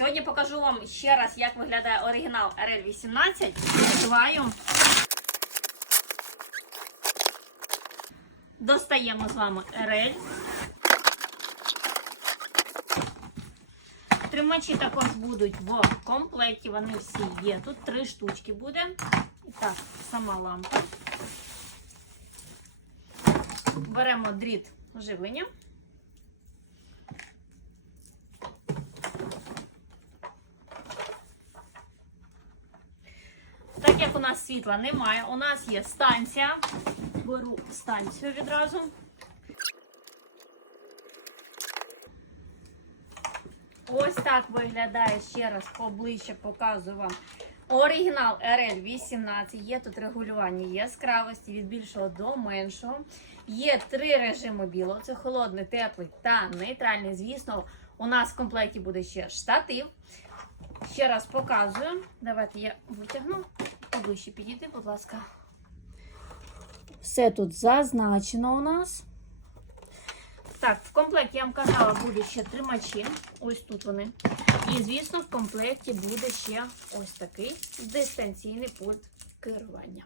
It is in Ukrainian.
Сьогодні покажу вам ще раз, як виглядає оригінал RL18. Відкриваю. Достаємо з вами RL. Тримачі також будуть в комплекті, вони всі є. Тут три штучки буде. І так, сама лампа. Беремо дріт живлення. Як у нас світла немає, у нас є станція. Беру станцію відразу. Ось так виглядає ще раз поближче показую вам. Оригінал RL18. Є тут регулювання яскравості від більшого до меншого. Є три режими білого: це холодний, теплий та нейтральний. Звісно, у нас в комплекті буде ще штатив. Ще раз показую. Давайте я витягну. Поближче підійди, будь ласка. Все тут зазначено у нас. Так, в комплекті я вам казала, буде ще тримачі. Ось тут вони. І, звісно, в комплекті буде ще ось такий дистанційний пульт керування.